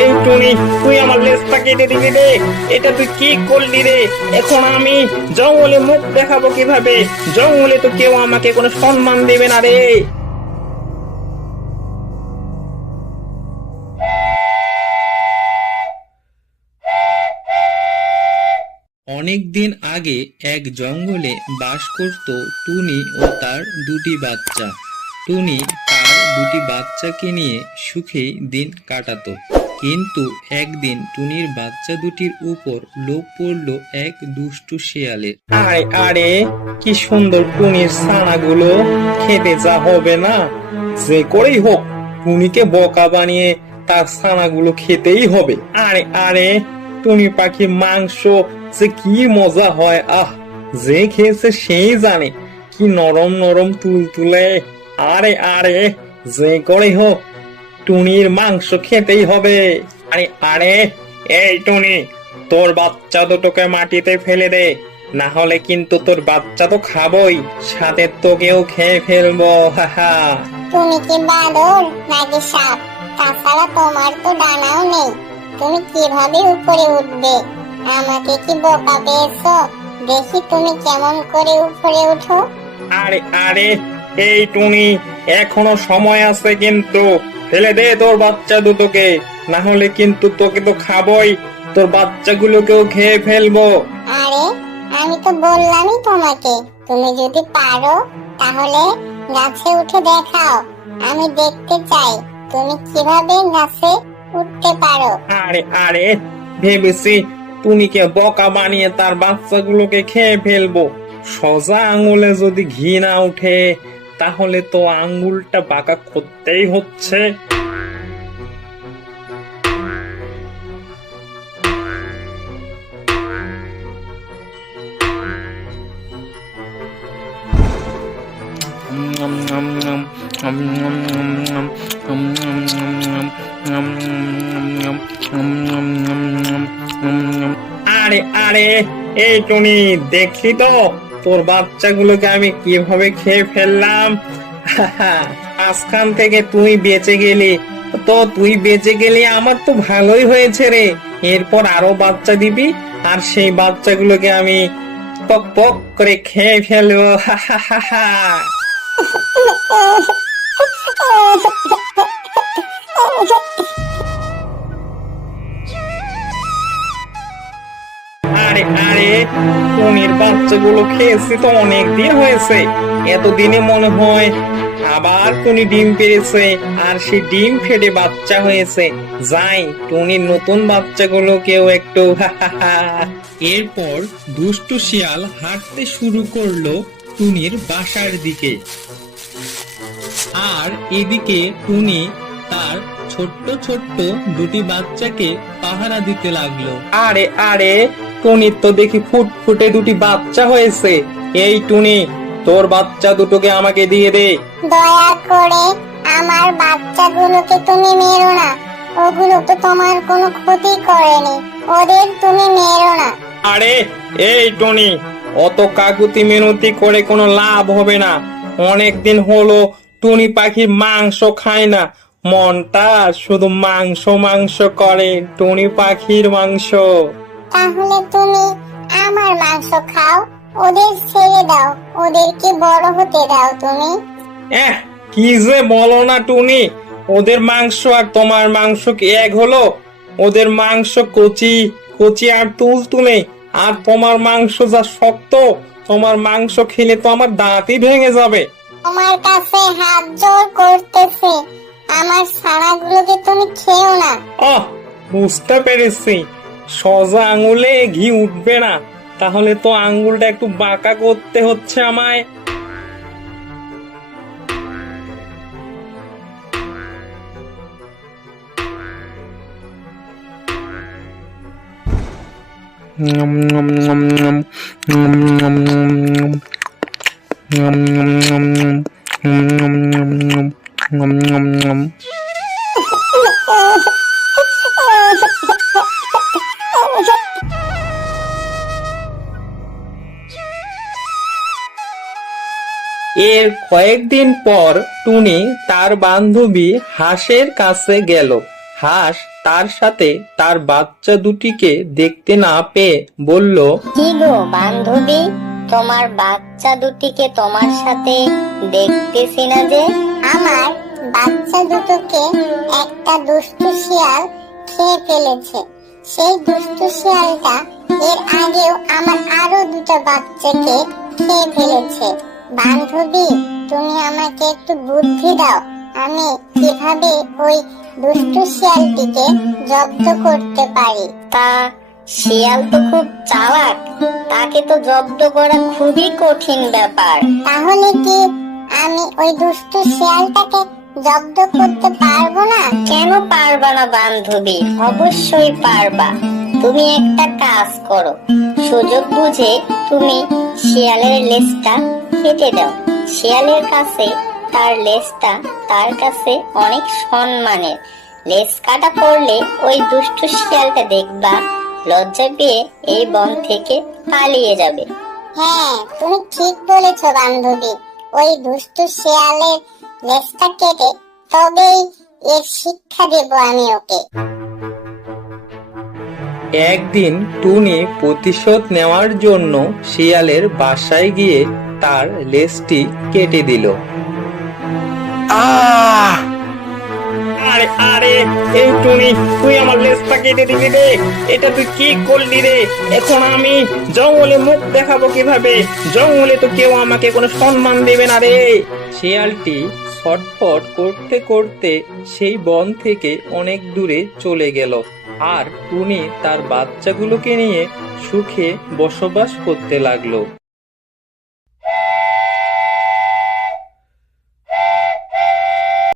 এই টুনি, তুই আমার লেজটা কেটে দিবি রে। এটা তুই কি করলি রে? এখন আমি জঙ্গলে মুখ দেখাবো কিভাবে? জঙ্গলে তো কেউ আমাকে কোনো সম্মান দেবে না রে। অনেক দিন আগে এক জঙ্গলে বাস করত টুনি ও তার দুটি বাচ্চা। টুনি তার দুটি বাচ্চাকে নিয়ে সুখে দিন কাটাতো। কিন্তু একদিন টুনির বাচ্চা দুটির উপর লোভ পড়ল এক দুষ্টু শেয়ালের। আরে আরে, কি সুন্দর টুনির ছানাগুলো, খেতে যা হবে না, যে করেই হোক টুনিকে বোকা বানিয়ে তার ছানাগুলো খেতেই হবে। আরে আরে, টুনি পাখির মাংস যে কি মজা হয়, আহ, যে খেয়েছে সেই জানে, কি নরম নরম তুলতুলে। আরে আরে, যে করেই হোক টুনির মাংস খেতেই হবে। আরে আরে, এই টুনি, তোর বাচ্চা দুটোকে মাটিতে ফেলে দে, না হলে কিন্তু তোর বাচ্চা তো খাবই, সাথে তোকেও খেয়ে ফেলবো। হাহা। তুমি কি বাদর নাকি সাপ? তাছাড়া তোমার তো ডানাও নেই, তুমি কিভাবে উপরে উঠবে? আমাকে কি বোকা পেয়েছো? দেখি তুমি কেমন করে উপরে উঠো। আরে আরে, এই টুনি, এখনো সময় আছে, কিন্তু ফেলে দে তোর বাচ্চা দুটোকে, না হলে কিন্তু তোকে তো খাবই, তোর বাচ্চাগুলোকেও খেয়ে ফেলবো। আরে, আমি তো বললামই তোমাকে, তুমি যদি পারো তাহলে গাছে উঠে দেখাও। আমি দেখতে চাই তুমি কিভাবে গাছে উঠতে পারো। আরে আরে, ভেবেছি টুনিকে বোকা বানিয়ে তার বাচ্চাগুলোকে খেয়ে ফেলবো। সোজা আঙুলে যদি ঘি না উঠে, তাহলে তো আঙ্গুলটা বাঁকা করতেই হচ্ছে। আরে আরে, এই টুনি, দেখলি তো তোর বাচ্চাগুলোকে আমি কিভাবে খেয়ে ফেললাম। আজকাল থেকে তুই বেঁচে গেলি, তো তুই বেঁচে গেলি আমার তো ভালোই হয়েছে রে। এরপর আরো বাচ্চা দিবি, আর সেই বাচ্চাগুলোকে আমি পক পক করে খেয়ে ফেলবো। আরে আরে, টুনির বাচ্চাগুলো খেয়েছি তো অনেক দিন হয়েছে, এতদিনে মনে হয় আবার টুনি ডিম পেড়েছে, আর সেই ডিম ফেটে বাচ্চা হয়েছে। যাই, টুনির নতুন বাচ্চাগুলোকেও একটু। এরপর দুষ্টু শিয়াল হাঁটতে শুরু করলো টুনির বাসার দিকে। আর এদিকে টুনি তার ছোট্ট ছোট্ট দুটি বাচ্চাকে পাহারা দিতে লাগলো। আরে আরে, টুনির তো দেখি ফুটফুটে দুটি বাচ্চা হয়েছে। এই টুনি, তোর বাচ্চা দুটোকে আমাকে দিয়ে দে। দয়া করে আমার বাচ্চাগুলোকে তুমি মেরো না, ওগুলো তো তোমার কোনো ক্ষতি করেনি, ওদের তুমি মেরো না। আরে এই টুনি, অত কাকুতি মিনতি করে কোনো লাভ হবে না। অনেকদিন হলো টুনি পাখির মাংস খায় না, মনটা শুধু মাংস মাংস করে, টুনি পাখির মাংস। তাহলে তুমি আমার মাংস খাও, ওদের ছেড়ে দাও, ওদেরকে বড় হতে দাও তুমি। কি যে বলো না টুনি, ওদের মাংস আর তোমার মাংস কি এক হলো? ওদের মাংস কচি কচি আর তুলতুলে, আর তোমার মাংস যা শক্ত, তোমার মাংস খেলে তো আমার দাঁতই ভেঙে যাবে। তোমার কাছে হাত জোর করতেছে, আমার ছানাগুলোকে তুমি খেও না। বুঝতে পেরেছি, সোজা আঙুলে ঘি উঠবে না, তাহলে তো আঙ্গুলটা একটু বাঁকা করতে হচ্ছে আমায়। এর কয়েকদিন পর টুনি তার বান্ধবী হাঁসের কাছে গেল। হাঁস তার সাথে তার বাচ্চা দুটিকে দেখতে না পেয়ে বলল, কি গো বান্ধবী, তোমার বাচ্চা দুটিকে তোমার সাথে দেখতেছি না যে? আমার বাচ্চা দুটোকে একটা দুষ্টু শিয়াল খেয়ে ফেলেছে। সেই দুষ্টু শিয়ালটা এর আগেও আমার আরো দুটো বাচ্চাকে খেয়ে ফেলেছে। বান্ধবী, তুমি আমাকে একটু বুদ্ধি দাও, আমি কিভাবে ওই দুষ্টু শিয়ালটিকে জব্দ করতে পারি। তা শিয়াল তো খুব চালাক, তাকে তো জব্দ করা খুবই কঠিন ব্যাপার। তাহলে কি আমি ওই দুষ্টু শিয়ালটাকে জব্দ করতে পারবো না? কেন পারবা না বান্ধবী, অবশ্যই পারবা। তুমি একটা কাজ করো, সুযোগ বুঝে তুমি শিয়ালের লেজটা কেটে দাও। শিয়ালের কাছে তার লেজটা তার কাছে অনেক সম্মানের। লেজ কাটা পড়লে ওই দুষ্টু শিয়ালটা দেখবা লজ্জা পেয়ে এই বন থেকে পালিয়ে যাবে। হ্যাঁ, তুমি ঠিক বলেছো বান্ধবী। ওই দুষ্টু শিয়ালের লেজটা কেটে তবেই এর শিক্ষা দেব আমি ওকে। একদিন টুনি প্রতিশোধ নেওয়ার জন্য শিয়ালের বাসায় গিয়ে তার লেজটি কেটে দিল। আরে আরে, এই টুনি, তুই আমার লেজটা কেটে দিলি রে। এটা তুই কি করলি রে? এখন আমি জঙ্গলে মুখ দেখাবো কিভাবে? জঙ্গলে তো কেউ আমাকে কোনো সম্মান দেবে না রে। শিয়ালটি ছটফট করতে করতে সেই বন থেকে অনেক দূরে চলে গেল, আর টুনি তার বাচ্চাগুলোকে নিয়ে সুখে বসবাস করতে লাগলো।